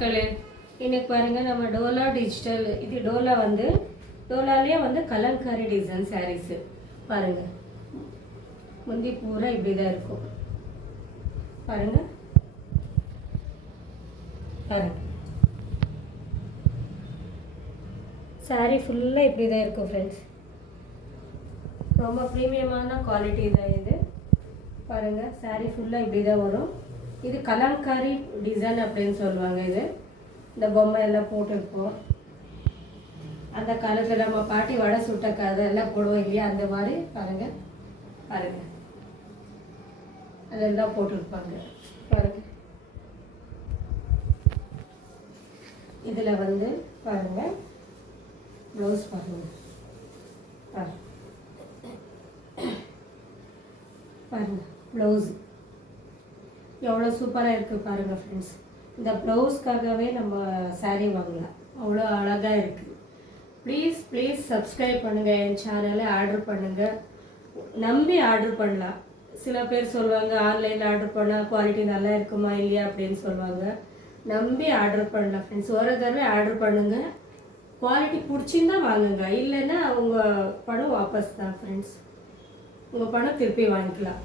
மக்களே, இன்னைக்கு பாருங்க நம்ம டோலா டிஜிட்டல் இது டோலா வந்து டோலாலேயே வந்து கலம்காரி டிசைன் சாரீஸு பாருங்க. முந்தி பூரா இப்படி தான் இருக்கும் பாருங்க பாருங்க. சாரீ ஃபுல்லாக இப்படி தான் இருக்கும் ஃப்ரெண்ட்ஸ். ரொம்ப ப்ரீமியமான குவாலிட்டி தான் இது பாருங்க. சாரீ ஃபுல்லாக இப்படி தான் வரும். இது கலம்காரி டிசைன் அப்படின்னு சொல்லுவாங்க. இது இந்த பொம்மை எல்லாம் போட்டுருப்போம். அந்த காலத்தில் நம்ம பாட்டி வடை சுட்ட கதை எல்லாம் போடுவோம் இல்லையா, அந்த மாதிரி பாருங்க பாருங்க அதெல்லாம் போட்டிருப்பாங்க பாருங்க. இதில் வந்து பாருங்க ப்ளவுஸ் பாருங்க பாருங்க ப்ளவுஸ் எவ்வளோ சூப்பராக இருக்குது பாருங்கள் ஃப்ரெண்ட்ஸ். இந்த ப்ளவுஸ்க்காகவே நம்ம சாரீ வாங்கலாம், அவ்வளோ அழகாக இருக்குது. ப்ளீஸ் ப்ளீஸ் சப்ஸ்கிரைப் பண்ணுங்கள், என் சேனலை ஆர்டர் பண்ணுங்கள், நம்பி ஆர்டர் பண்ணலாம். சில பேர் சொல்லுவாங்க ஆன்லைனில் ஆர்டர் பண்ணால் குவாலிட்டி நல்லா இருக்குமா இல்லையா அப்படின்னு சொல்லுவாங்க. நம்பி ஆர்டர் பண்ணலாம் ஃப்ரெண்ட்ஸ். ஒரு தடவை ஆர்டர் பண்ணுங்கள், குவாலிட்டி பிடிச்சிருந்தா வாங்குங்க, இல்லைன்னா உங்கள் பணம் வாபஸ் தான் ஃப்ரெண்ட்ஸ். உங்கள் பணம் திருப்பி வாங்கிக்கலாம்.